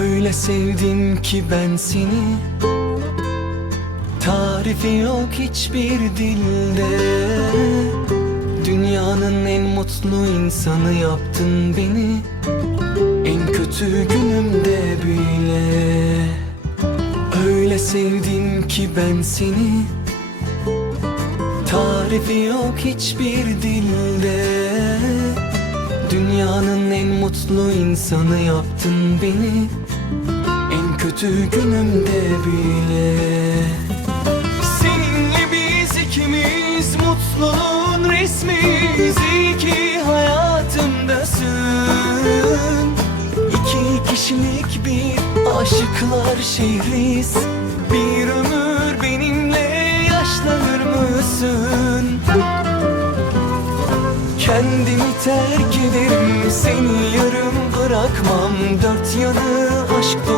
Öyle sevdim ki ben seni. Tarifi yok hiçbir dilde Dünyanın en mutlu insanı yaptın beni. En kötü günümde bile. Öyle sevdim ki ben seni. Tarifi yok hiçbir dilde. Dünyanın en mutlu insanı yaptın beni. En kötü günümde bile. Seninle biz ikimiz mutluluğun resmiyiz İyi ki hayatımdasın. İki kişilik bir aşıklar şehriz. Bir ömür benimle yaşlanır mısın? Kendimi terk ederim Seni yarım bırakmam. Dört yanı aşk dolu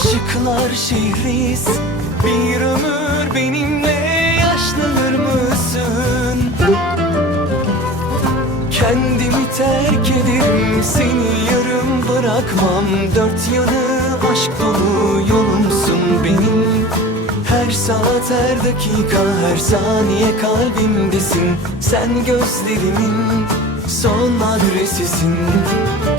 aşıklar şehriz. Bir ömür benimle yaşlanır mısın? Kendimi terk ederim Seni yarım bırakmam. Dört yanı aşk dolu yolumsun benim. Her saat her dakika her saniye kalbimdesin. Sen gözlerimin son adresisin